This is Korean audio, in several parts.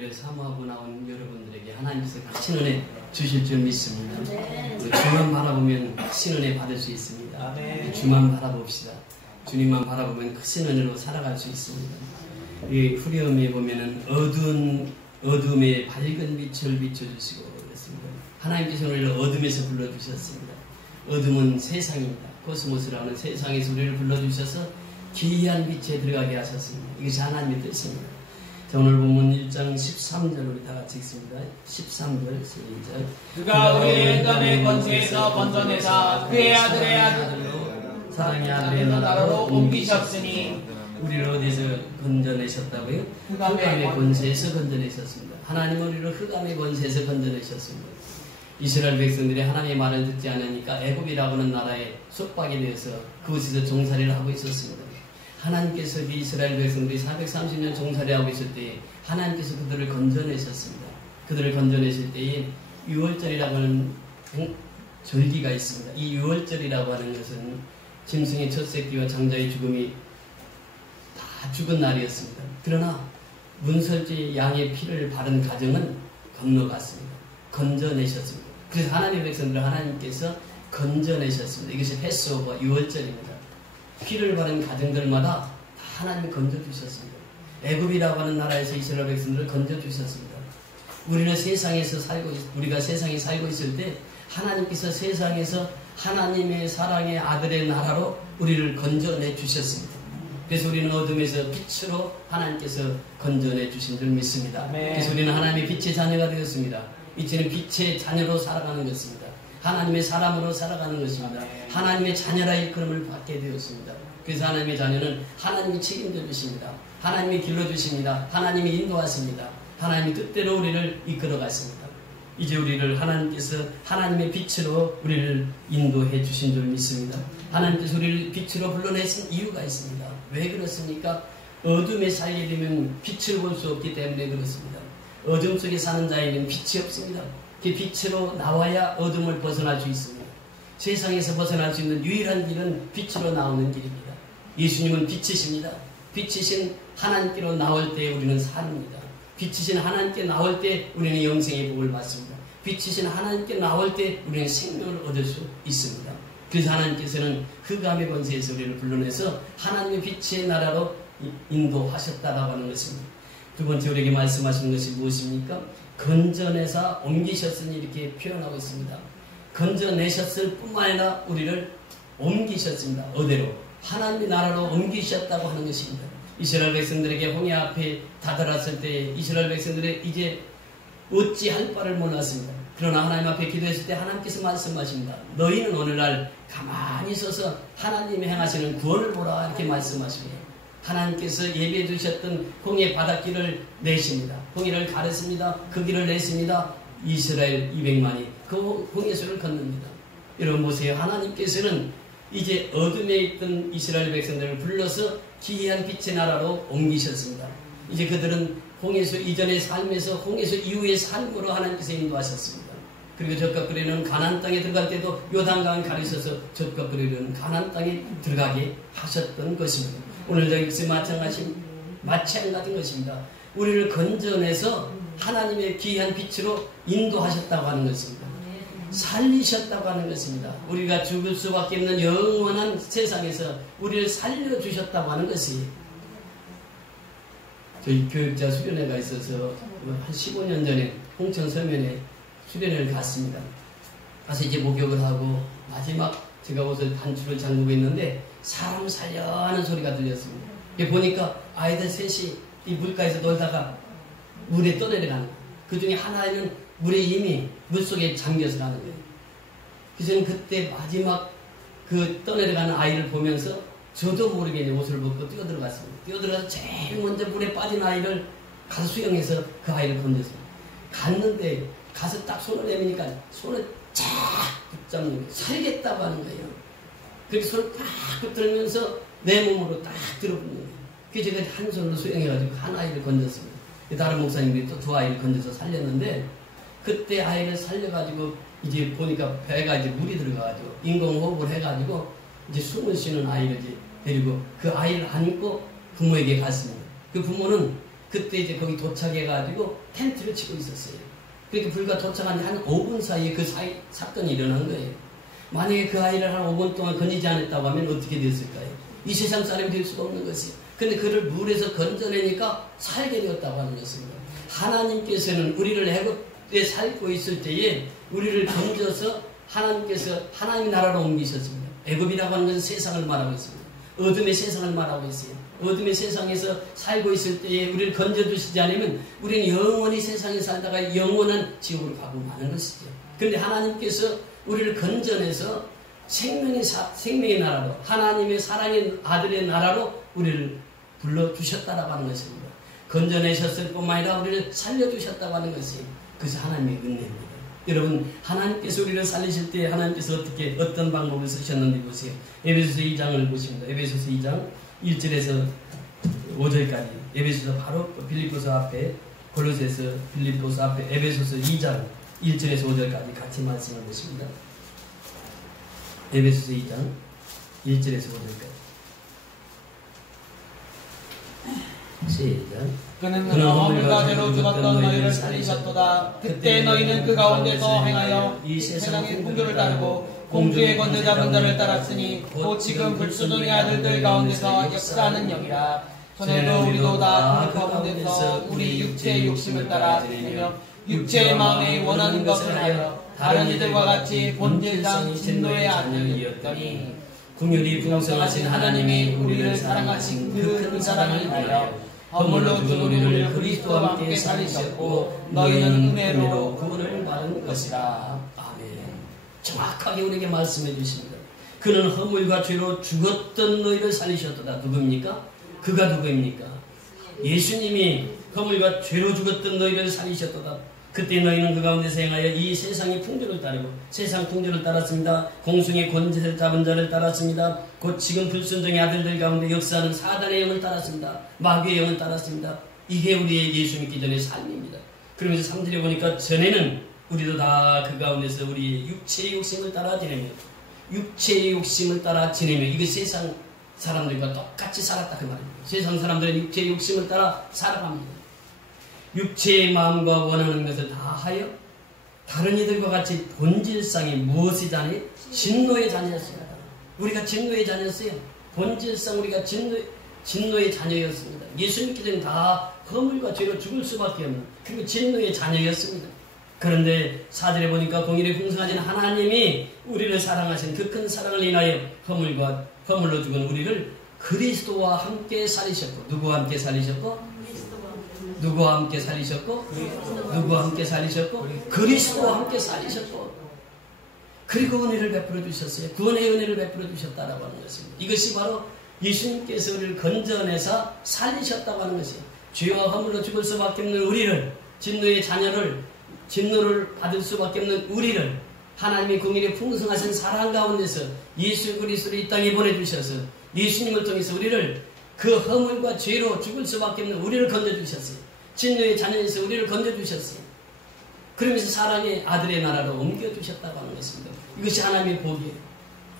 를 사모하고 나온 여러분들에게 하나님께서 크신 은혜 주실 줄 믿습니다. 주만 바라보면 크신 은혜 받을 수 있습니다. 주만 바라봅시다. 주님만 바라보면 크신 은혜로 살아갈 수 있습니다. 이 후렴에 보면은 어둠에 밝은 빛을 비춰주시고 그랬습니다. 하나님께서 우리를 어둠에서 불러주셨습니다. 어둠은 세상입니다. 코스모스라는 세상에서 우리를 불러주셔서 기이한 빛에 들어가게 하셨습니다. 이것이 하나님의 뜻입니다. 자, 오늘 보면 1장 13절 우리 다 같이 읽습니다. 13절 시작. 그가 우리를 인간의 권세에서 건져내사 그의 아들의 아들로 사랑의 아들의 나라로 옮기셨으니. 우리를 어디서 건져내셨다고요? 흑암의 권세에서 건져내셨습니다. 하나님은 우리를 흑암의 권세에서 건져내셨습니다. 이스라엘 백성들이 하나님의 말을 듣지 않으니까 애굽이라고 하는 나라에 속박이 되어서 그곳에서 종살이를 하고 있었습니다. 하나님께서 이스라엘 백성들이 430년 종살이하고 있을 때에 하나님께서 그들을 건져내셨습니다. 그들을 건져내실 때에 유월절이라고 하는 절기가 있습니다. 이 유월절이라고 하는 것은 짐승의 첫 새끼와 장자의 죽음이 다 죽은 날이었습니다. 그러나 문설지 양의 피를 바른 가정은 건너갔습니다. 건져내셨습니다. 그래서 하나님의 백성들을 하나님께서 건져내셨습니다. 이것이 패스오버 유월절입니다. 피를 바른 가정들마다 다 하나님이 건져주셨습니다. 애굽이라고 하는 나라에서 이스라엘 백성들을 건져주셨습니다. 우리가 세상에 살고 있을 때 하나님께서 세상에서 하나님의 사랑의 아들의 나라로 우리를 건져내 주셨습니다. 그래서 우리는 어둠에서 빛으로 하나님께서 건져내 주신 줄 믿습니다. 그래서 우리는 하나님의 빛의 자녀가 되었습니다. 이제는 빛의 자녀로 살아가는 것입니다. 하나님의 사람으로 살아가는 것입니다. 하나님의 자녀라 일컬음을 받게 되었습니다. 그래서 하나님의 자녀는 하나님이 책임져 주십니다. 하나님이 길러 주십니다. 하나님이 인도하십니다. 하나님이 뜻대로 우리를 이끌어 갔습니다. 이제 우리를 하나님께서 하나님의 빛으로 우리를 인도해 주신 줄 믿습니다. 하나님께서 우리를 빛으로 불러내신 이유가 있습니다. 왜 그렇습니까? 어둠에 살게 되면 빛을 볼 수 없기 때문에 그렇습니다. 어둠 속에 사는 자에는 빛이 없습니다. 그 빛으로 나와야 어둠을 벗어날 수 있습니다. 세상에서 벗어날 수 있는 유일한 길은 빛으로 나오는 길입니다. 예수님은 빛이십니다. 빛이신 하나님께로 나올 때 우리는 삽니다. 빛이신 하나님께 나올 때 우리는 영생의 복을 받습니다. 빛이신 하나님께 나올 때 우리는 생명을 얻을 수 있습니다. 그래서 하나님께서는 흑암의 권세에서 우리를 불러내서 하나님의 빛의 나라로 인도하셨다라고 하는 것입니다. 두 번째 우리에게 말씀하시는 것이 무엇입니까? 건져내사 옮기셨으니 이렇게 표현하고 있습니다. 건져내셨을 뿐만 아니라 우리를 옮기셨습니다. 어디로? 하나님의 나라로 옮기셨다고 하는 것입니다. 이스라엘 백성들에게 홍해 앞에 다다랐을 때 이스라엘 백성들이 이제 어찌할 바를 몰랐습니다. 그러나 하나님 앞에 기도했을 때 하나님께서 말씀하십니다. 너희는 오늘날 가만히 서서 하나님이 행하시는 구원을 보라 이렇게 말씀하십니다. 하나님께서 예비해 주셨던 홍해 바닷길을 내십니다. 홍해를 가르습니다. 그 길을 냈습니다. 이스라엘 200만이 그 홍해수를 건넙니다. 여러분 보세요. 하나님께서는 이제 어둠에 있던 이스라엘 백성들을 불러서 기이한 빛의 나라로 옮기셨습니다. 이제 그들은 홍해수 이전의 삶에서 홍해수 이후의 삶으로 하나님께서 인도하셨습니다. 그리고 적각거리는 가나안 땅에 들어갈 때도 요단강을 가르셔서 적각거리는 가나안 땅에 들어가게 하셨던 것입니다. 오늘도 역시 마찬가지인 것입니다. 우리를 건져내서 하나님의 귀한 빛으로 인도하셨다고 하는 것입니다. 살리셨다고 하는 것입니다. 우리가 죽을 수밖에 없는 영원한 세상에서 우리를 살려주셨다고 하는 것이 저희 교육자 수련회가 있어서 한 15년 전에 홍천 서면에 수련회를 갔습니다. 가서 이제 목욕을 하고 마지막 제가 옷을 단추를 잠그고 있는데 사람 살려 하는 소리가 들렸습니다. 보니까 아이들 셋이 이 물가에서 놀다가 물에 떠내려가는 거예요. 그 중에 하나는 물에 이미 물속에 잠겨서 가는 거예요. 그래서 저는 그때 마지막 그 떠내려가는 아이를 보면서 저도 모르게 옷을 벗고 뛰어들어갔습니다. 뛰어들어가서 제일 먼저 물에 빠진 아이를 가서 수영해서 그 아이를 건졌습니다. 갔는데 가서 딱 손을 내미니까 손을 쫙 붙잡는 거예요. 살겠다고 하는 거예요. 그렇게 손을 딱 붙들면서 내 몸으로 딱 들어붙는 거예요. 그래서 제가 한 손으로 수영해가지고 한 아이를 건졌습니다. 다른 목사님들이 또 두 아이를 건져서 살렸는데 그때 아이를 살려가지고 이제 보니까 배가 이제 물이 들어가가지고 인공호흡을 해가지고 이제 숨을 쉬는 아이를 이제 데리고 그 아이를 안고 부모에게 갔습니다. 그 부모는 그때 이제 거기 도착해가지고 텐트를 치고 있었어요. 그러니까 불과 도착한 한 5분 사이에 그 사건이 일어난 거예요. 만약에 그 아이를 한 5분 동안 건지지 않았다고 하면 어떻게 됐을까요? 이 세상 사람이 될 수가 없는 것이에요. 근데 그를 물에서 건져내니까 살게 되었다고 하는 것입니다. 하나님께서는 우리를 애굽에 살고 있을 때에 우리를 건져서 하나님께서 하나님의 나라로 옮기셨습니다. 애굽이라고 하는 것은 세상을 말하고 있습니다. 어둠의 세상을 말하고 있어요. 어둠의 세상에서 살고 있을 때에 우리를 건져주시지 않으면 우리는 영원히 세상에 살다가 영원한 지옥으로 가고 마는 것이죠. 그런데 하나님께서 우리를 건져내서 생명의 나라로, 하나님의 사랑의 아들의 나라로 우리를 불러주셨다라고 하는 것입니다. 건져내셨을 뿐만 아니라 우리를 살려주셨다고 하는 것이 그것이 하나님의 은혜입니다. 여러분, 하나님께서 우리를 살리실 때 하나님께서 어떤 방법을 쓰셨는지 보세요. 에베소서 2장을 보십니다. 에베소서 2장 1절에서 5절까지. 에베소서 바로 빌립보서 앞에, 골로새서, 빌립보서 앞에, 에베소서 2장 1절에서 5절까지 같이 말씀을 보십니다. 에베소서 2장 1절에서 5절까지. 시작. 그는 허물과 죄로 죽었던 너희를 살리셨도다. 그때 너희는 그 가운데서 행하여 이 세상의 풍조를 따르고 공주의 권세 잡은 자를 따랐으니 또 지금 불순종의 아들들 가운데서 역사하는 영이라. 전에도 우리도 다 그 가운데서 우리 육체의 욕심을 따라 지내며 육체의 마음에 원하는 것을 하여 다른 이들과 같이 본질상 진노의 아들이었더니 긍휼이 풍성하신 하나님이 우리를 사랑하신 그 큰 사랑을 인하여 허물로 죽은 우리를 그리스도와 함께 살리셨고 너희는 은혜로 구원을 받은 것이라. 아멘. 정확하게 우리에게 말씀해 주십니다. 그는 허물과 죄로 죽었던 너희를 살리셨도다. 누굽니까? 그가 누구입니까? 예수님이 허물과 죄로 죽었던 너희를 살리셨도다. 그때 너희는 그 가운데서 행하여 이 세상의 풍조를 따르고 세상 풍조를 따랐습니다. 공중의 권세를 잡은 자를 따랐습니다. 곧 지금 불순종의 아들들 가운데 역사하는 사단의 영을 따랐습니다. 마귀의 영을 따랐습니다. 이게 우리의 예수 믿기 전의 삶입니다. 그러면서 3절에 보니까 전에는 우리도 다 그 가운데서 우리 육체의 욕심을 따라 지내며 육체의 욕심을 따라 지내며 이게 세상 사람들과 똑같이 살았다 그 말입니다. 세상 사람들은 육체의 욕심을 따라 살아갑니다. 육체의 마음과 원하는 것을 다 하여 다른 이들과 같이 본질상이 무엇이 자니? 진노의 자녀였습니다. 우리가 진노의 자녀였어요. 본질상 우리가 진노의 자녀였습니다. 예수 믿기 전에 다 허물과 죄로 죽을 수밖에 없는 그리고 진노의 자녀였습니다. 그런데 4절에 보니까 공의를 풍성하신 하나님이 우리를 사랑하신 그 큰 사랑을 인하여 허물로 죽은 우리를 그리스도와 함께 살리셨고 누구와 함께 살리셨고? 누구와 함께 살리셨고? 누구와 함께 살리셨고? 그리스도와 함께 살리셨고 그리고 은혜를 베풀어 주셨어요. 구원의 은혜를 베풀어 주셨다라고 하는 것입니다. 이것이 바로 예수님께서 우리를 건져내서 살리셨다고 하는 것이에요. 죄와 허물로 죽을 수밖에 없는 우리를 진노의 자녀를 진노를 받을 수밖에 없는 우리를 하나님의 공의의 풍성하신 사랑 가운데서 예수 그리스도를 이 땅에 보내주셔서 예수님을 통해서 우리를 그 허물과 죄로 죽을 수밖에 없는 우리를 건져주셨어요. 진노의 자녀에서 우리를 건져주셨어요. 그러면서 사랑의 아들의 나라로 옮겨주셨다고 하는 것입니다. 이것이 하나님의 복이에요.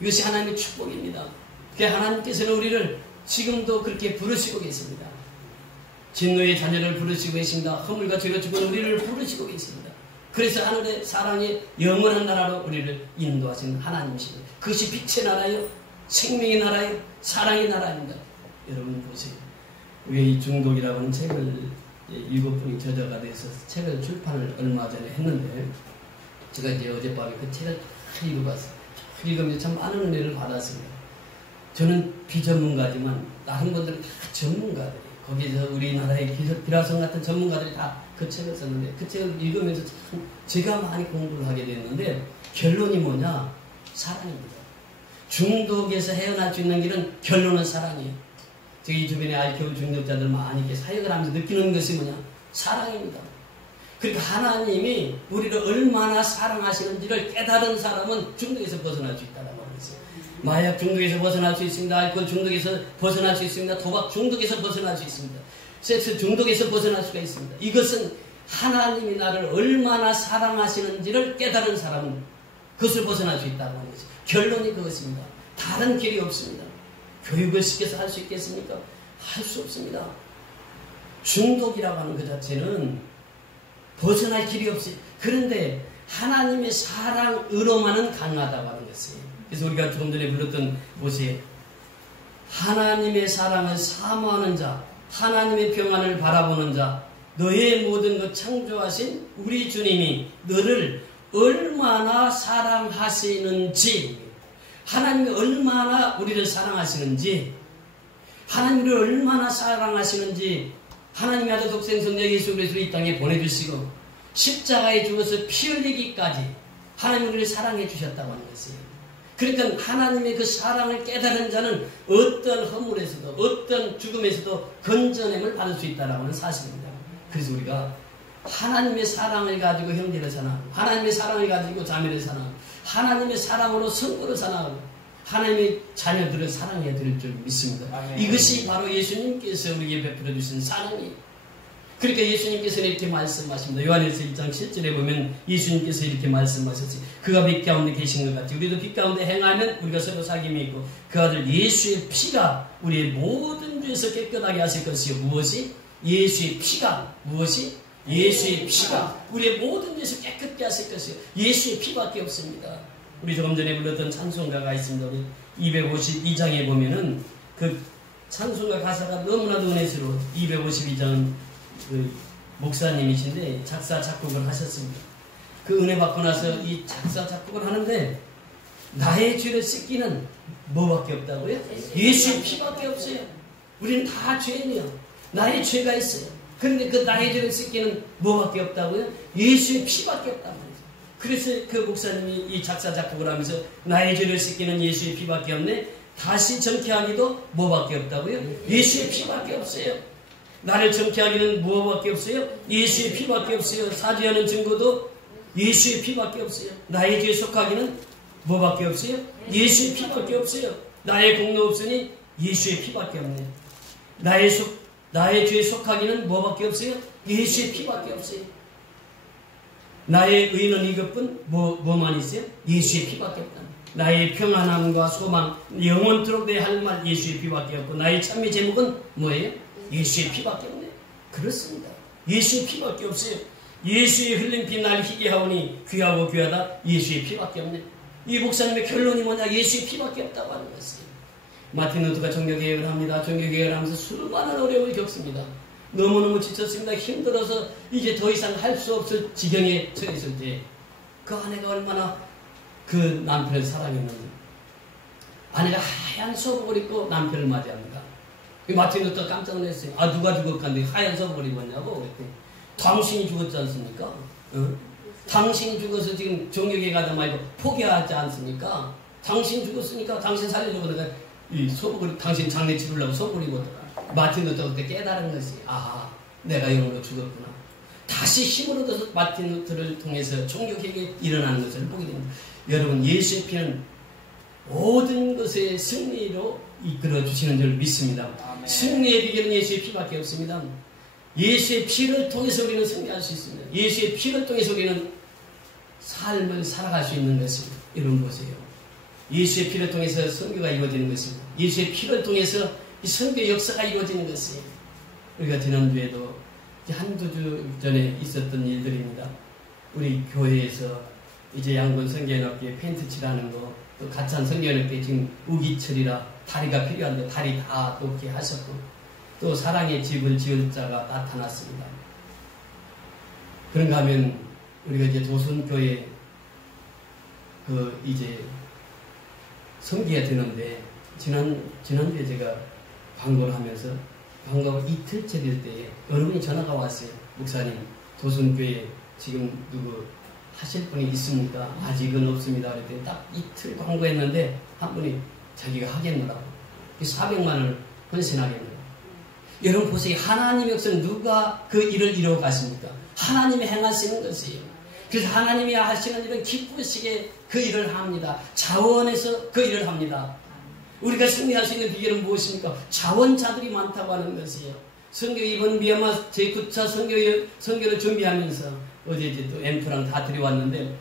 이것이 하나님의 축복입니다. 그래서 하나님께서는 우리를 지금도 그렇게 부르시고 계십니다. 진노의 자녀를 부르시고 계십니다. 허물과 죄로 죽은 우리를 부르시고 계십니다. 그래서 하늘의 사랑의 영원한 나라로 우리를 인도하시는 하나님이십니다. 그것이 빛의 나라요, 생명의 나라요, 사랑의 나라입니다. 여러분 보세요. 왜 이 중독이라고 하는 책을 7분이 저자가 돼서 책을 출판을 얼마 전에 했는데 제가 이제 어젯밤에 그 책을 다 읽어봤어요. 읽으면서 참 많은 은혜를 받았습니다. 저는 비전문가지만 다른 분들은 다 전문가들이에요. 거기서 우리나라의 비라성 같은 전문가들이 다 그 책을 썼는데 그 책을 읽으면서 참 제가 많이 공부를 하게 됐는데 결론이 뭐냐? 사랑입니다. 중독에서 헤어날 수 있는 길은 결론은 사랑이에요. 저희 주변에 알코올 중독자들 많이 이렇게 사역을 하면서 느끼는 것이 뭐냐? 사랑입니다. 그러니까 하나님이 우리를 얼마나 사랑하시는지를 깨달은 사람은 중독에서 벗어날 수 있다는 거죠. 마약 중독에서 벗어날 수 있습니다. 알코올 중독에서 벗어날 수 있습니다. 도박 중독에서 벗어날 수 있습니다. 섹스 중독에서 벗어날 수가 있습니다. 이것은 하나님이 나를 얼마나 사랑하시는지를 깨달은 사람은 그것을 벗어날 수 있다는 거죠. 결론이 그것입니다. 다른 길이 없습니다. 교육을 시켜서 할 수 있겠습니까? 할 수 없습니다. 중독이라고 하는 그 자체는 벗어날 길이 없어요. 그런데 하나님의 사랑으로만은 강하다고 하는 것이에요. 그래서 우리가 조금 전에 불렀던 보세요. 하나님의 사랑을 사모하는 자, 하나님의 평안을 바라보는 자, 너의 모든 것 창조하신 우리 주님이 너를 얼마나 사랑하시는지, 하나님이 얼마나 우리를 사랑하시는지, 하나님을 얼마나 사랑하시는지, 하나님의 아들 독생성 예수 그리스도를 이 땅에 보내주시고 십자가에 죽어서 피 흘리기까지 하나님 우리를 사랑해 주셨다고 하는 것이에요. 그러니까 하나님의 그 사랑을 깨달은 자는 어떤 허물에서도 어떤 죽음에서도 건져냄을 받을 수 있다는 사실입니다. 그래서 우리가 하나님의 사랑을 가지고 형제를 사랑하고 하나님의 사랑을 가지고 자매를 사랑하고 하나님의 사랑으로 성도를 사랑하고 하나님의 자녀들을 사랑해야 될 줄 믿습니다. 아멘. 이것이 바로 예수님께서 우리에게 베풀어 주신 사랑이에요. 그러니까 예수님께서는 이렇게 말씀하십니다. 요한일서 1장 7절에 보면 예수님께서 이렇게 말씀하셨지. 그가 빛 가운데 계신 것 같이 우리도 빛 가운데 행하면 우리가 서로 사귐이 있고 그 아들 예수의 피가 우리의 모든 죄에서 깨끗하게 하실 것이요. 무엇이? 예수의 피가 무엇이? 예수의 피가 우리의 모든 죄에서 깨끗게 하실 것이요. 예수의 피밖에 없습니다. 우리 조금 전에 불렀던 찬송가가 있습니다. 우리 252장에 보면은 그 찬송가 가사가 너무나도 은혜스러워. 252장은 그 목사님이신데 작사 작곡을 하셨습니다. 그 은혜 받고 나서 이 작사 작곡을 하는데 나의 죄를 씻기는 뭐밖에 없다고요? 예수의 피밖에 없어요. 우리는 다 죄인이요. 나의 죄가 있어요. 그런데 그 나의 죄를 씻기는 뭐밖에 없다고요? 예수의 피밖에 없다고 해요. 그래서 그 목사님이 이 작사 작곡을 하면서 나의 죄를 씻기는 예수의 피밖에 없네. 다시 정케하기도 뭐밖에 없다고요? 예수의 피밖에 없어요. 나를 정케하기는 뭐밖에 없어요? 예수의 피밖에 없어요. 사죄하는 증거도 예수의 피밖에 없어요. 나의 죄에 속하기는 뭐밖에 없어요? 예수의 피밖에 없어요. 나의 공로 없으니 예수의 피밖에 없네. 나의 죄에 속하기는 뭐밖에 없어요? 예수의 피밖에 없어요. 나의 의는 이것뿐 뭐만 있어요? 예수의 피밖에 없다. 나의 평안함과 소망, 영원토록 내 할 말 예수의 피밖에 없고 나의 찬미 제목은 뭐예요? 예수의 피밖에 없네. 그렇습니다. 예수의 피밖에 없어요. 예수의 흘린 피 날 희게 하오니 귀하고 귀하다. 예수의 피밖에 없네. 이 목사님의 결론이 뭐냐? 예수의 피밖에 없다고 하는 것이에요. 마틴 루터가 종교개혁을 합니다. 종교개혁을 하면서 수많은 어려움을 겪습니다. 너무너무 지쳤습니다. 힘들어서 이제 더 이상 할 수 없을 지경에 처했을 때 그 아내가 얼마나 그 남편을 사랑했는지. 아내가 하얀 소복을 입고 남편을 맞이합니다. 마틴 루터가 깜짝 놀랐어요. 아, 누가 죽었간데 하얀 소복을 입었냐고 그랬더니 당신이 죽었지 않습니까? 응? 당신이 죽어서 지금 종교개혁 하다 말고 포기하지 않습니까? 당신 죽었으니까 당신 살려주고 내가 이 소복을 당신 장례 치르려고 소복을 입었다가 마틴 루터가 그때 깨달은 것이 아하, 내가 이런 거 죽었구나. 다시 힘을 얻어서 마틴 루터를 통해서 종교개혁이 일어나는 것을 보게 됩니다. 여러분, 예수의 피는 모든 것의 승리로 이끌어 주시는 줄 믿습니다. 아멘. 승리의 비결은 예수의 피밖에 없습니다. 예수의 피를 통해서 우리는 승리할 수 있습니다. 예수의 피를 통해서 우리는 삶을 살아갈 수 있는 것입니다. 여러분 보세요. 예수의 피를 통해서 선교가 이루어지는 것입니다. 예수의 피를 통해서 이 선교 역사가 이루어지는 것이에요. 우리가 지난주에도 한두 주 전에 있었던 일들입니다. 우리 교회에서 이제 양곤 선교연합교회 페인트 칠하는 거, 또 가찬 선교연합교회 지금 우기철이라 다리가 필요한데 다리 다 놓게 하셨고, 또 사랑의 집을 지을 자가 나타났습니다. 그런가 하면 우리가 이제 도순교회 이제 섬기게 되는데 지난주에 제가 광고를 하면서 광고가 이틀째 될 때에 여러분이 전화가 왔어요. 목사님, 도순교회 지금 누구 하실 분이 있습니까? 아직은 없습니다. 그랬더니 딱 이틀 광고했는데 한 분이 자기가 하겠노라고 400만 원을 헌신하겠노라고. 여러분 보세요. 하나님의 역사는 누가 그 일을 이루어 가십니까? 하나님이 행하시는 것이에요. 그래서 하나님이 하시는 일은 기쁘시게 그 일을 합니다. 자원해서 그 일을 합니다. 우리가 승리할 수 있는 비결은 무엇입니까? 자원자들이 많다고 하는 것이에요. 선교 이번 미얀마 제9차 선교를 준비하면서 어제 이제 또 앰프랑 다 들여왔는데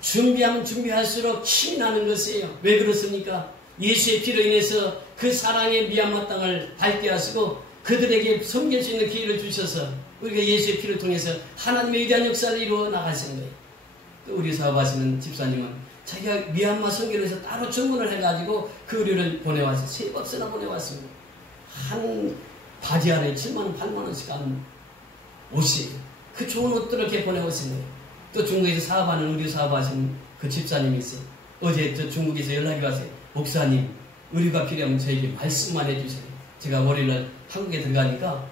준비하면 준비할수록 힘이 나는 것이에요. 왜 그렇습니까? 예수의 피로 인해서 그 사랑의 미얀마 땅을 밝게 하시고 그들에게 섬길 수 있는 기회를 주셔서 우리가 예수의 피를 통해서 하나님의 위대한 역사를 이루어 나가시는 거예요. 또 우리 사업하시는 집사님은 자기가 미얀마 선교를 해서 따로 주문을 해가지고 그 의류를 보내왔어요. 3박스나 보내왔습니다. 한 바지 안에 7만원, 8만원씩 하는 옷이 그 좋은 옷들을 이렇게 보내오신 거예요. 또 중국에서 사업하는 의류 사업하시는 그 집사님이 있어요. 어제 저 중국에서 연락이 왔어요. 목사님, 의류가 필요하면 저에게 말씀만 해주세요. 제가 월요일날 한국에 들어가니까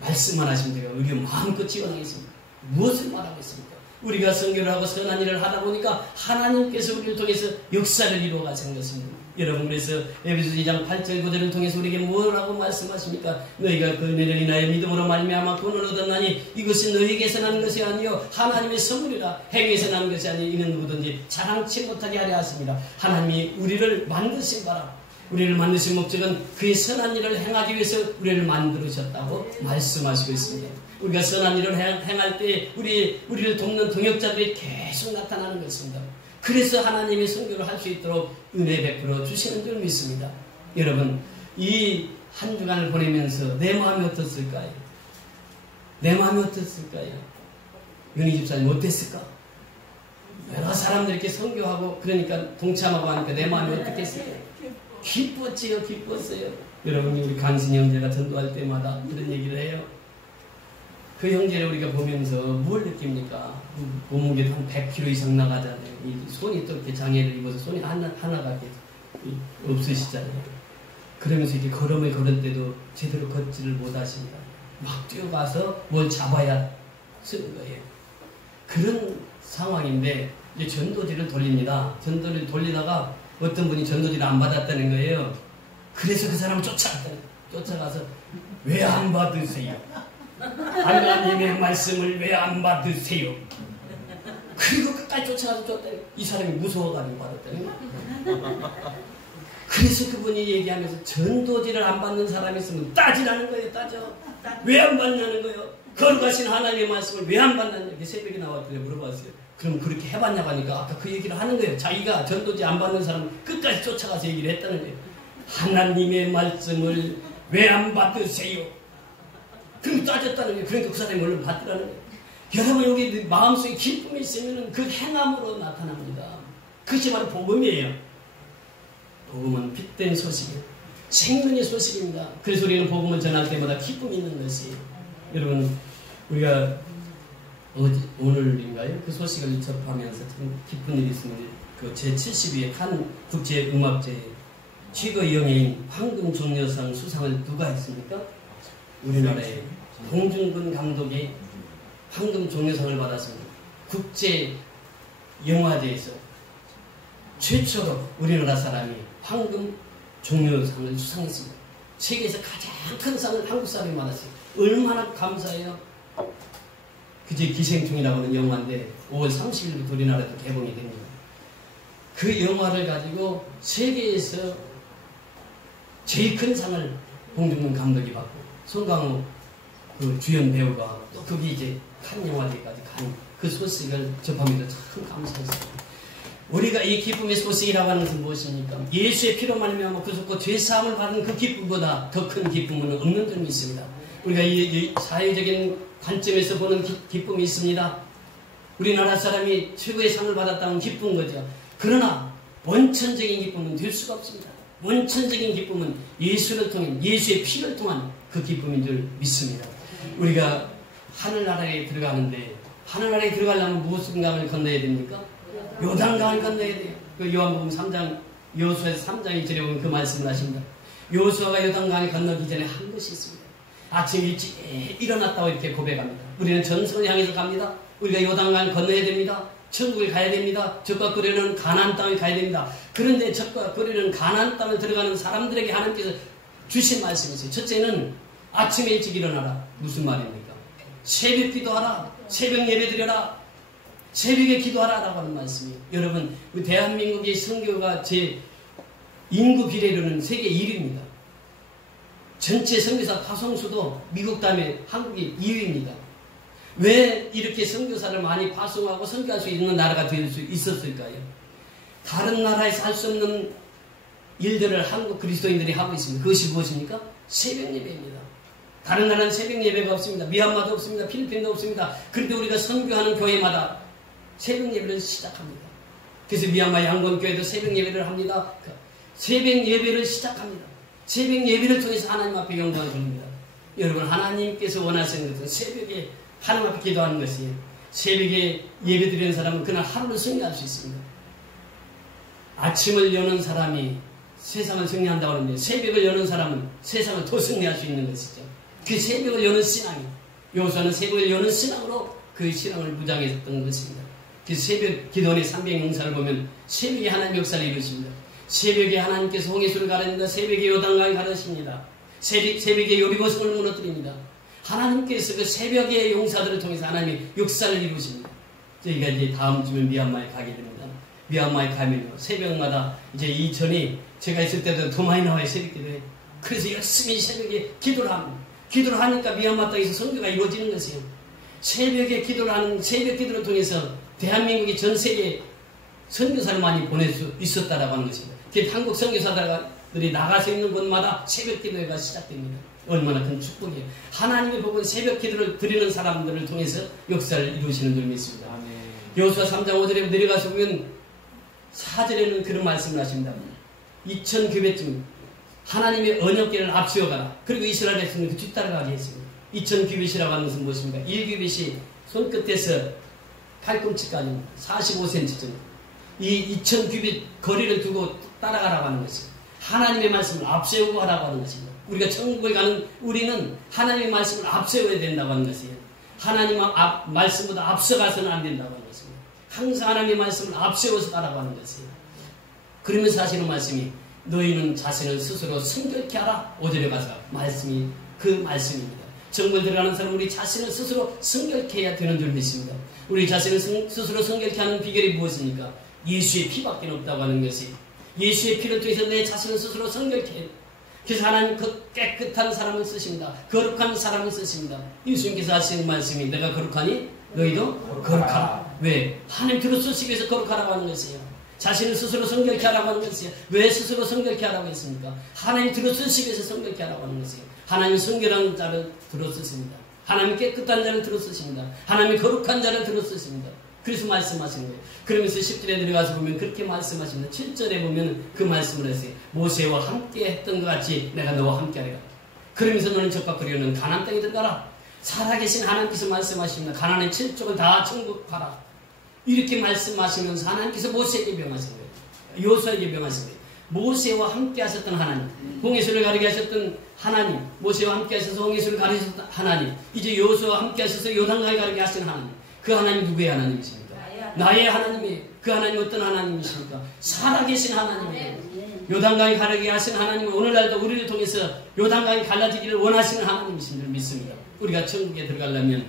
말씀만 하시면 제가 의류 마음껏 지원하겠습니다. 무엇을 말하고 있습니까? 우리가 선교를 하고 선한 일을 하다 보니까 하나님께서 우리를 통해서 역사를 이루어 가시는 것입니다. 여러분, 그래서 에베소서 2장 8절 9절을 통해서 우리에게 뭐라고 말씀하십니까? 너희가 그 은혜를 인하여 믿음으로 말미암아 구원을 얻었나니 이것이 너희에게서 나는 것이 아니요 하나님의 선물이라. 행위에서 나는 것이 아니요 이는 누구든지 자랑치 못하게 하려 하십니다. 하나님이 우리를 만드신 바라. 우리를 만드신 목적은 그의 선한 일을 행하기 위해서 우리를 만들으셨다고 말씀하시고 있습니다. 우리가 선한 일을 행할 때 우리를 돕는 동역자들이 계속 나타나는 것입니다. 그래서 하나님의 선교를 할 수 있도록 은혜 베풀어 주시는 줄 믿습니다. 여러분, 이 한 주간을 보내면서 내 마음이 어떻을까요? 내 마음이 어떻을까요? 윤희 집사님 어땠을까? 여러 사람들 이렇게 선교하고 그러니까 동참하고 하니까 내 마음이 어떻겠어요? 기뻤지요, 기뻤어요. 여러분이 우리 강신 형제가 전도할 때마다 그런 얘기를 해요. 그 형제를 우리가 보면서 뭘 느낍니까? 몸무게도 한 100kg 이상 나가잖아요. 이 손이 또 이렇게 장애를 입어서 손이 하나가 없으시잖아요. 그러면서 이렇게 걸음을 걸을 때도 제대로 걷지를 못하십니다. 막 뛰어가서 뭘 잡아야 쓰는 거예요. 그런 상황인데 이제 전도지를 돌립니다. 전도를 돌리다가 어떤 분이 전도지를 안 받았다는 거예요. 그래서 그 사람을 쫓아가서 왜 안 받으세요? 하나님의 말씀을 왜 안 받으세요? 그리고 끝까지 쫓아가서 쫓다니 이 사람이 무서워가지고 받았다니. 그래서 그분이 얘기하면서 전도지를 안 받는 사람이 있으면 따지라는 거예요. 따져. 왜 안 받냐는 거예요. 거룩하신 하나님의 말씀을 왜 안 받느냐. 이렇게 새벽에 나왔더니 물어봤어요. 그럼 그렇게 해봤냐고 하니까 아까 그 얘기를 하는 거예요. 자기가 전도지 안 받는 사람 끝까지 쫓아가서 얘기를 했다는 거예요. 하나님의 말씀을 왜 안 받으세요? 그럼 따졌다는 거예요. 그러니까 그 사람이 얼른 받더라는 거예요. 여러분, 여기 마음속에 기쁨이 있으면 그 행함으로 나타납니다. 그것이 바로 복음이에요. 복음은 빛된 소식이에요. 생명의 소식입니다. 그래서 우리는 복음을 전할 때마다 기쁨이 있는 것이에요. 여러분, 우리가 오늘인가요? 그 소식을 접하면서 참 기쁜 일이 있습니다. 그 제72회 칸 국제음악제에 최고 영예인 황금종려상 수상을 누가 했습니까? 우리나라의 홍준근 감독이 황금종려상을 받았습니다. 국제영화제에서 최초로 우리나라 사람이 황금종려상을 수상했습니다. 세계에서 가장 큰 상을 한국 사람이 받았어요. 얼마나 감사해요. 그제 기생충이라고 하는 영화인데 5월 30일부터 우리나라에도 개봉이 됩니다. 그 영화를 가지고 세계에서 제일 큰 상을 홍준근 감독이 받고 손강호 그 주연 배우가 또 거기 이제 칸 영화제까지 간 그 소식을 접하면서 참 감사했습니다. 우리가 이 기쁨의 소식이라고 하는 것은 무엇입니까? 예수의 피로 말미암아 구속고 죄사함을 받은 그 기쁨보다 더 큰 기쁨은 없는 점이 있습니다. 우리가 이 사회적인 관점에서 보는 기쁨이 있습니다. 우리나라 사람이 최고의 상을 받았다면 기쁜 거죠. 그러나 원천적인 기쁨은 될 수가 없습니다. 원천적인 기쁨은 예수를 통해 예수의 피를 통한 그 기쁨인 줄 믿습니다. 우리가 하늘나라에 들어가는데 하늘나라에 들어가려면 무슨 강을 건너야 됩니까? 요단강을 건너야 돼요. 그 요한복음 3장 여호수아에서 3장 1절에 보면 그 말씀을 하십니다. 여호수아가 요단강을 건너기 전에 한 것이 있습니다. 아침 일찍 일어났다고 이렇게 고백합니다. 우리는 전선을 향해서 갑니다. 우리가 요단강을 건너야 됩니다. 천국에 가야 됩니다. 적과 끓이는 가나안 땅에 가야 됩니다. 그런데 적과 끓이는 가나안 땅을 들어가는 사람들에게 하나님께서 주신 말씀이 있어요. 첫째는 아침에 일찍 일어나라. 무슨 말입니까? 새벽 기도하라. 새벽 예배 드려라. 새벽에 기도하라라고 하는 말씀이에요. 여러분, 우리 대한민국의 선교가 제 인구 비례로는 세계 1위입니다. 전체 선교사 파송수도 미국 다음에 한국이 2위입니다. 왜 이렇게 선교사를 많이 파송하고 선교할 수 있는 나라가 될 수 있었을까요? 다른 나라에서 할 수 없는 일들을 한국 그리스도인들이 하고 있습니다. 그것이 무엇입니까? 새벽 예배입니다. 다른 나라는 새벽 예배가 없습니다. 미얀마도 없습니다. 필리핀도 없습니다. 그런데 우리가 선교하는 교회마다 새벽 예배를 시작합니다. 그래서 미얀마 양곤교회도 새벽 예배를 합니다. 새벽 예배를 시작합니다. 새벽 예배를 통해서 하나님 앞에 영광을 돌립니다. 여러분, 하나님께서 원하시는 것은 새벽에 하나님 앞에 기도하는 것이에요. 새벽에 예배 드리는 사람은 그날 하루를 승리할 수 있습니다. 아침을 여는 사람이 세상을 승리한다고 하는데 새벽을 여는 사람은 세상을 더 승리할 수 있는 것이죠. 그 새벽을 여는 신앙이, 여호수아는 새벽을 여는 신앙으로 그 신앙을 무장했던 것입니다. 그 새벽 기도원의 300용사를 보면 새벽에 하나님 역사를 이루십니다. 새벽에 하나님께서 홍해수를 가르십니다. 새벽에 요단강을 가르십니다. 새벽에 여리고성을 무너뜨립니다. 하나님께서 그 새벽의 용사들을 통해서 하나님의 역사를 이루십니다. 저희가 이제 다음 주면 미얀마에 가게 됩니다. 미얀마에 가면요, 새벽마다 이제 이전이 제가 있을 때도 더 많이 나와요. 새벽 기도에. 그래서 열심히 새벽에 기도를 합니다. 기도를 하니까 미얀마 땅에서 선교가 이루어지는 것이에요. 새벽에 기도를 하는, 새벽 기도를 통해서 대한민국이 전 세계에 선교사를 많이 보낼 수 있었다라고 하는 것입니다. 한국 선교사들이 나가서 있는 곳마다 새벽 기도회가 시작됩니다. 얼마나 큰 축복이에요. 하나님의 복은 새벽 기도를 드리는 사람들을 통해서 역사를 이루시는 줄 믿습니다. 여호수아 3장 5절에 내려가서 보면 4절에는 그런 말씀을 하십니다. 2000규빗쯤 하나님의 언약궤를 앞세워가라. 그리고 이스라엘 백성을 그 뒤따라가게 했습니다. 2000규빗이라고 하는 것은 무엇입니까? 1규빗이 손끝에서 팔꿈치까지 45cm 정도. 이 2000규빗 거리를 두고 따라가라고 하는 것입니다. 하나님의 말씀을 앞세우고 하라고 하는 것입니다. 우리가 천국에 가는 우리는 하나님의 말씀을 앞세워야 된다고 하는 것이에요. 하나님 말씀보다 앞서가서는 안 된다고 하는 것입니다. 항상 하나님의 말씀을 앞세워서 가라고 하는 것이에요. 그러면서 하시는 말씀이 너희는 자신을 스스로 성결케 하라. 5절에 가서 말씀이 그 말씀입니다. 정말 들어가는 사람은 우리 자신을 스스로 성결케 해야 되는 줄 믿습니다. 우리 자신을 스스로 성결케 하는 비결이 무엇입니까? 예수의 피밖에 없다고 하는 것이, 예수의 피를 통해서 내 자신을 스스로 성결케 해요. 그래서 하나님 그 깨끗한 사람을 쓰십니다. 거룩한 사람을 쓰십니다. 예수님께서 하시는 말씀이 내가 거룩하니 너희도 거룩하라. 왜? 하나님 들어쓰시기 위해서 거룩하라고 하는 것이에요. 자신을 스스로 성결케 하라고 하는 것이에요. 왜 스스로 성결케 하라고 했습니까? 하나님 들어쓰시기 위해서 성결케 하라고 하는 것이에요. 하나님 성결한 자를 들어쓰십니다. 하나님 깨끗한 자를 들어쓰십니다. 하나님 거룩한 자를 들어쓰십니다. 그래서 말씀하시는 거예요. 그러면서 10절에 내려가서 보면 그렇게 말씀하십니다. 7절에 보면 그 말씀을 했어요. 모세와 함께 했던 것 같이 내가 너와 함께 하리라. 그러면서 너는 적과 그리오는 가나안 땅에 들어가라. 살아계신 하나님께서 말씀하십니다. 가나안의 7족을 다 정복하라. 이렇게 말씀하시면서 하나님께서 모세에게 명하신 거예요. 여호수아에게 명하신 거예요. 모세와 함께 하셨던 하나님, 홍해수를 가르게 하셨던 하나님, 모세와 함께 하셔서 홍해수를 가르셨던 하나님, 이제 여호수아와 함께 하셔서 요단강을 가르게 하신 하나님, 그 하나님 누구의 하나님이십니까? 나의 하나님이. 그 하나님 어떤 하나님이십니까? 살아계신 하나님이에요. 요단강이 가르게 하신 하나님은 오늘날도 우리를 통해서 요단강이 갈라지기를 원하시는 하나님이신 줄 믿습니다. 우리가 천국에 들어가려면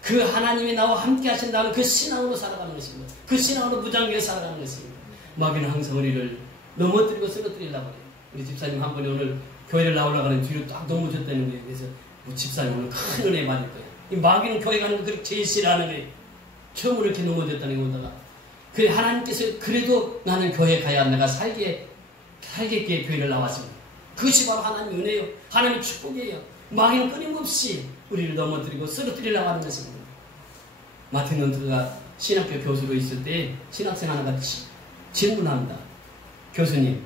그 하나님이 나와 함께 하신다는 그 신앙으로 살아가는 것입니다. 그 신앙으로 무장하게 살아가는 것입니다. 마귀는 항상 우리를 넘어뜨리고 쓰러뜨리려고 해요. 우리 집사님 한 번에 오늘 교회를 나오려고 하는 뒤로 딱 넘어졌다는 거예요. 그래서 집사님 오늘 큰 은혜 받을 거예요. 이 마귀는 교회 가는 거 그렇게 제일 싫어하는 거예요. 처음으로 이렇게 넘어졌다는 거다가 그래 하나님께서 그래도 나는 교회 가야 내가 살겠기에 교회를 나왔습니다. 그것이 바로 하나님의 은혜요. 하나님의 축복이에요. 마귀는 끊임없이 우리를 넘어뜨리고 쓰러뜨리려고 하는 것입니다. 마틴 런트가 신학교 교수로 있을 때 신학생 하나가 질문합니다. 교수님,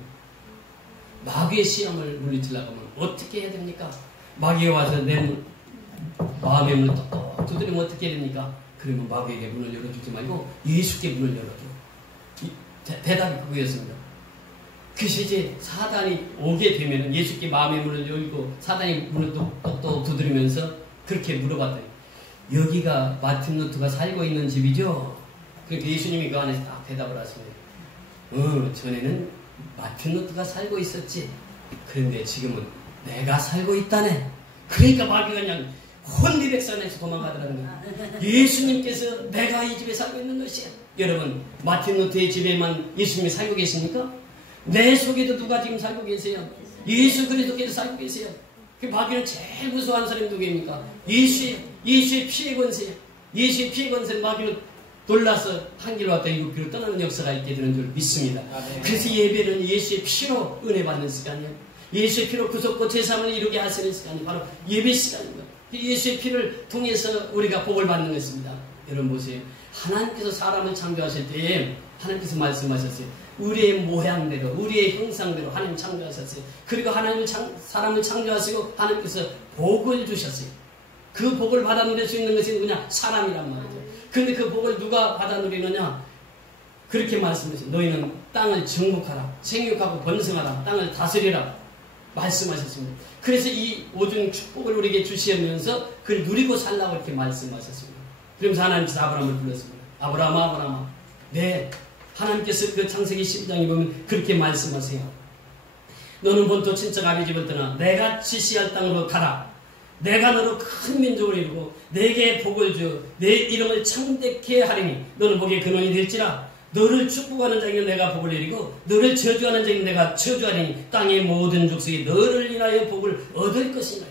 마귀의 시험을 물리치려고 하면 어떻게 해야 됩니까? 마귀가 와서 내 마음의 문을 똑똑 두드리면 어떻게 해야 됩니까? 그러면 마귀에게 문을 열어주지 말고 예수께 문을 열어줘. 대답이 그거였습니다. 그래서 이제 사단이 오게 되면 예수께 마음의 문을 열고 사단이 문을 똑똑 두드리면서 그렇게 물어봤더니 여기가 마틴 루터가 살고 있는 집이죠? 그러니까 예수님이 그 안에서 딱 대답을 하시네요. 전에는 마틴 루터가 살고 있었지. 그런데 지금은 내가 살고 있다네. 그러니까 마귀가 그냥 혼비백산에서 도망가더라는 거예요. 예수님께서 내가 이 집에 살고 있는 것이야. 여러분, 마틴 루터의 집에만 예수님이 살고 계십니까? 내 속에도 누가 지금 살고 계세요? 예수 그리스도께서 살고 계세요. 그 마귀는 제일 무서워하는 사람이 누구입니까? 예수의 피의 권세예요. 예수의 피의 권세는 마귀는 놀라서 한 길로 왔다 일곱 길로 떠나는 역사가 있게 되는 줄 믿습니다. 그래서 예배는 예수의 피로 은혜 받는 시간이에요. 예수의 피로 구속고 제사함을 이루게 하시는 시간이 바로 예배 시간입니다. 예수의 피를 통해서 우리가 복을 받는 것입니다. 여러분 보세요. 하나님께서 사람을 창조하실 때에 하나님께서 말씀하셨어요. 우리의 모양대로, 우리의 형상대로 하나님 창조하셨어요. 그리고 하나님은 사람을 창조하시고 하나님께서 복을 주셨어요. 그 복을 받아 누릴 수 있는 것이 누구냐? 사람이란 말이죠. 근데 그 복을 누가 받아 누리느냐? 그렇게 말씀하셨어요. 너희는 땅을 정복하라, 생육하고 번성하라, 땅을 다스리라 말씀하셨습니다. 그래서 이 오중 축복을 우리에게 주시면서 그걸 누리고 살라고 이렇게 말씀하셨습니다. 그러면서 하나님께서 아브라함을 불렀습니다. 아브라함아, 아브라함아. 네, 하나님께서 그 창세기 12장에 보면 그렇게 말씀하세요. 너는 본토 친척 아비 집을 떠나 내가 지시할 땅으로 가라. 내가 너로 큰 민족을 이루고 내게 복을 주 내 이름을 창대케 하리니 너는 복의 근원이 될지라. 너를 축복하는 자에게 내가 복을 내리고 너를 저주하는 자에게 내가 저주하리니 땅의 모든 족속이 너를 인하여 복을 얻을 것이니라.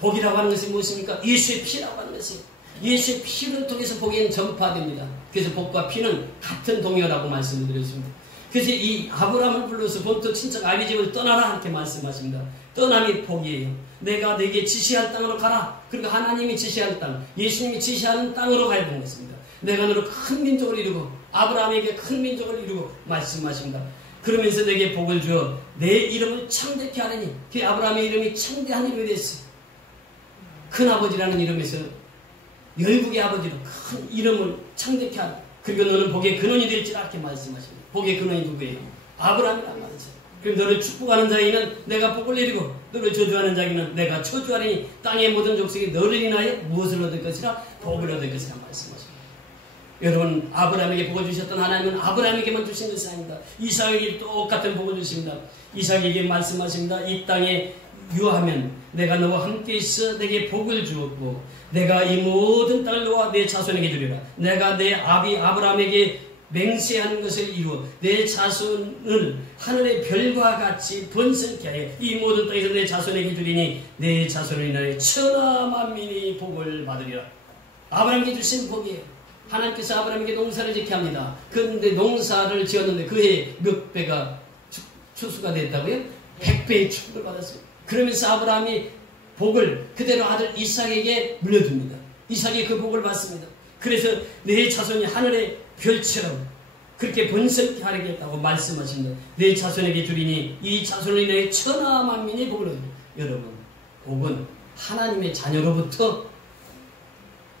복이라고 하는 것이 무엇입니까? 예수의 피라고 하는 것이 예수의 피를 통해서 복이 전파됩니다. 그래서 복과 피는 같은 동요라고 말씀을 드렸습니다. 그래서 이 아브라함을 불러서 본토 친척 아비 집을 떠나라 이렇게 말씀하십니다. 떠남이 복이에요. 내가 내게 지시할 땅으로 가라. 그리고 하나님이 지시할 땅, 예수님이 지시하는 땅으로 가야 되는 것입니다. 내가 너로 큰 민족을 이루고 아브라함에게 큰 민족을 이루고 말씀하십니다. 그러면서 내게 복을 주어 내 이름을 창대케 하느니 그 아브라함의 이름이 창대한 이름이 됐어요. 큰아버지라는 이름에서 열국의 아버지로 큰 이름을 창대케 하라. 그리고 너는 복의 근원이 될지라 이렇게 말씀하십니다. 복의 근원이 누구예요? 아브라함이란 말이죠. 그럼 너를 축복하는 자에게는 내가 복을 내리고 너를 저주하는 자에게는 내가 저주하리니 땅의 모든 족속이 너를 인하여 무엇을 얻을 것이라? 복을 얻을 것이라 말씀하십니다. 여러분, 아브라함에게 복을 주셨던 하나님은 아브라함에게만 주신 것이 아닙니다. 이삭에게 똑같은 복을 주십니다. 이삭에게 말씀하십니다. 이 땅에 유하면 내가 너와 함께 있어 내게 복을 주었고 내가 이 모든 땅을 너와 내 자손에게 주리라. 내가 내 아비 아브라함에게 맹세하는 것을 이루어 내 자손을 하늘의 별과 같이 번성케 하여 이 모든 땅에서 내 자손에게 주리니 내 자손을 인하여 천하 만민이 복을 받으리라. 아브라함에게 주신 복이에요. 하나님께서 아브라함에게 농사를 짓게 합니다. 그런데 농사를 지었는데 그해 몇 배가 추수가 됐다고요? 100배의 축복을 받았어요. 그러면서 아브라함이 복을 그대로 아들 이삭에게 물려줍니다. 이삭이 그 복을 받습니다. 그래서 내 자손이 하늘의 별처럼 그렇게 번성케 하겠다고 말씀하십니다. 내 자손에게 주리니 이 자손을 인해 천하 만민이 복을 얻습니다. 여러분, 복은 하나님의 자녀로부터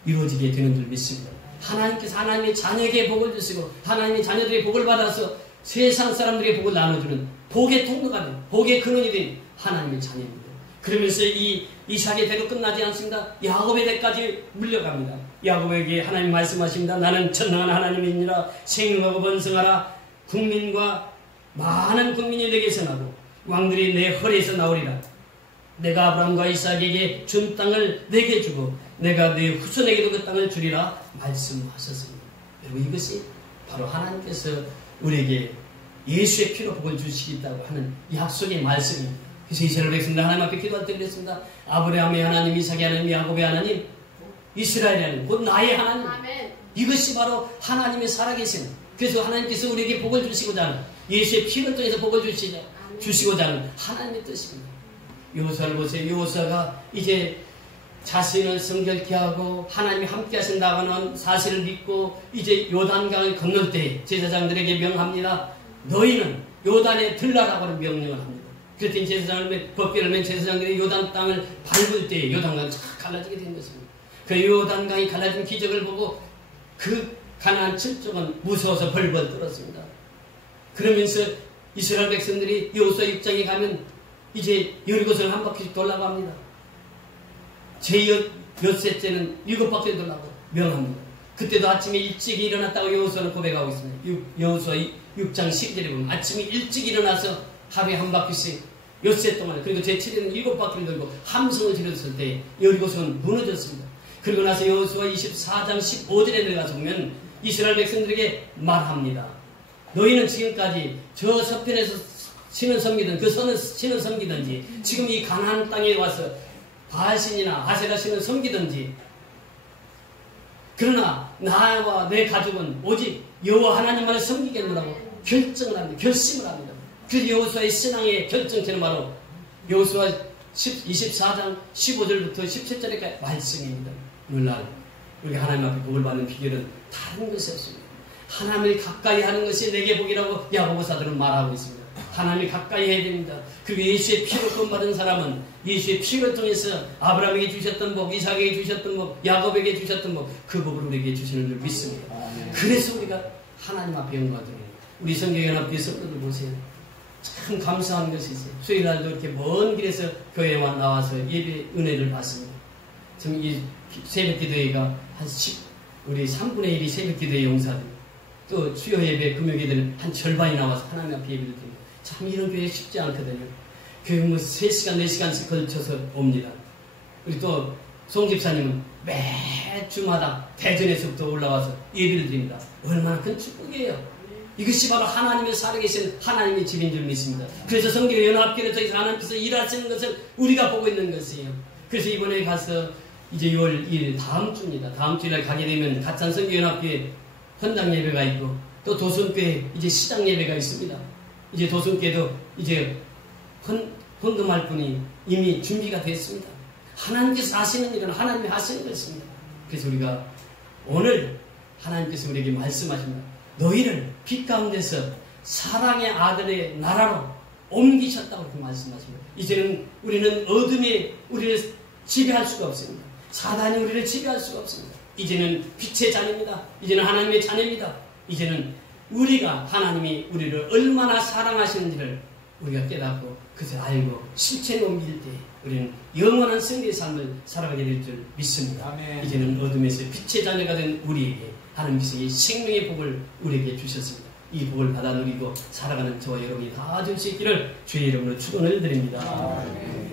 이루어지게 되는 줄 믿습니다. 하나님께서 하나님의 자녀에게 복을 주시고 하나님의 자녀들의 복을 받아서 세상 사람들에게 복을 나눠주는 복의 통로가 된 복의 근원이 된 하나님의 자녀입니다. 그러면서 이 이삭의 대로 끝나지 않습니다. 야곱의 대까지 물려갑니다. 야곱에게 하나님 말씀하십니다. 나는 전능한 하나님이니라. 생육하고 번성하라. 국민과 많은 국민이 내게서 나고 왕들이 내 허리에서 나오리라. 내가 아브라함과 이삭에게 준 땅을 내게 주고 내가 내 후손에게도 그 땅을 주리라 말씀하셨습니다. 여러분, 이것이 바로 하나님께서 우리에게 예수의 피로 복을 주시겠다고 하는 약속의 말씀입니다. 그래서 이스라엘 백성들 하나님 앞에 기도할 때 그랬습니다. 아브라함의 하나님, 이삭의 하나님, 야곱의 하나님, 이스라엘의 하나님, 곧 나의 하나님. 아멘. 이것이 바로 하나님의 살아계신, 그래서 하나님께서 우리에게 복을 주시고자 하는, 예수의 피를 통해서 복을 주시고자 하는 하나님의 뜻입니다. 여호수아를 보세요. 여호수아가 이제 자신을 성결케 하고 하나님이 함께 하신다고 하는 사실을 믿고 이제 요단강을 건널 때 제사장들에게 명합니다. 너희는 요단에 들라라고 하는 명령을 합니다. 그랬더니 제사장을 법궤를 맨 제사장들이 요단 땅을 밟을 때 요단강이 쫙 갈라지게 된 것입니다. 그 요단강이 갈라진 기적을 보고 그 가나안 7족은 무서워서 벌벌 떨었습니다. 그러면서 이스라엘 백성들이 여호수아 6장에 가면 이제 여리고성을 한 바퀴씩 돌라고 합니다. 제6째는 7바퀴 돌라고 명합니다. 그때도 아침에 일찍 일어났다고 여호수아는 고백하고 있습니다. 여호수아 6장 12절에 보면 아침에 일찍 일어나서 하루에 한 바퀴씩 엿새 동안, 그리고 제7일은 7바퀴를 돌고 함성을 지르었을 때 여리고성은 무너졌습니다. 그리고 나서 여호수아 24장 15절에 들어가서 보면 이스라엘 백성들에게 말합니다. 너희는 지금까지 저 서편에서 신을 섬기든 그 신을 섬기든지 지금 이 가나안 땅에 와서 바알신이나 아세라 신을 섬기든지, 그러나 나와 내 가족은 오직 여호와 하나님만을 섬기겠노라고 결정을 합니다. 결심을 합니다. 그 여호수아의 신앙의 결정체는 바로 여호수아 24장 15절부터 17절까지 말씀입니다. 오늘날 우리가 하나님 앞에 복을 받는 비결은 다른 것이 없습니다. 하나님을 가까이 하는 것이 내게 복이라고 야고보사들은 말하고 있습니다. 하나님을 가까이 해야 됩니다. 그리고 예수의 피로 구원받은 사람은 예수의 피를 통해서 아브라함에게 주셨던 복, 이삭에게 주셨던 복, 야곱에게 주셨던 복, 그 복을 우리에게 주시는 줄 믿습니다. 그래서 우리가 하나님 앞에 영광드립니다. 우리 성경연합교회 성도들 보세요. 참 감사한 것이 있어요. 수요일날도 이렇게 먼 길에서 교회에 나와서 예배 은혜를 받습니다. 지금 이 새벽기도회가 한 우리 3분의 1이 새벽기도회 용사들, 또 수요 예배, 금요 예배는 한 절반이 나와서 하나님 앞에 예배를 드립니다. 참 이런 교회 쉽지 않거든요. 교회 뭐 3시간, 4시간씩 걸쳐서 옵니다. 우리 또 송집사님은 매주마다 대전에서부터 올라와서 예배를 드립니다. 얼마나 큰 축복이에요. 이것이 바로 하나님의 살아계신 하나님의 집인 줄 믿습니다. 그래서 성교연합교회를 통해서 하나님께서 일하시는 것을 우리가 보고 있는 것이에요. 그래서 이번에 가서 이제 6월 1일 다음 주입니다. 다음 주일에 가게 되면 가찬 성교연합교회 헌당 예배가 있고, 또 도순교회 이제 시장 예배가 있습니다. 이제 도순교회도 이제 헌금할 분이 이미 준비가 됐습니다. 하나님께서 하시는 일은 하나님이 하시는 것입니다. 그래서 우리가 오늘 하나님께서 우리에게 말씀하십니다. 너희를 빛 가운데서 사랑의 아들의 나라로 옮기셨다고 그렇게 말씀하십니다. 이제는 우리는 어둠에 우리를 지배할 수가 없습니다. 사단이 우리를 지배할 수가 없습니다. 이제는 빛의 자녀입니다. 이제는 하나님의 자녀입니다. 이제는 우리가 하나님이 우리를 얼마나 사랑하시는지를 우리가 깨닫고 그것을 알고 실천에 옮길 때 우리는 영원한 승리의 삶을 살아가게 될 줄 믿습니다. 아멘. 이제는 어둠에서 빛의 자녀가 된 우리에게 하나님께서 이 생명의 복을 우리에게 주셨습니다. 이 복을 받아 누리고 살아가는 저와 여러분이 다 줄 수 있기를 주의 이름으로 축원을 드립니다. 아멘.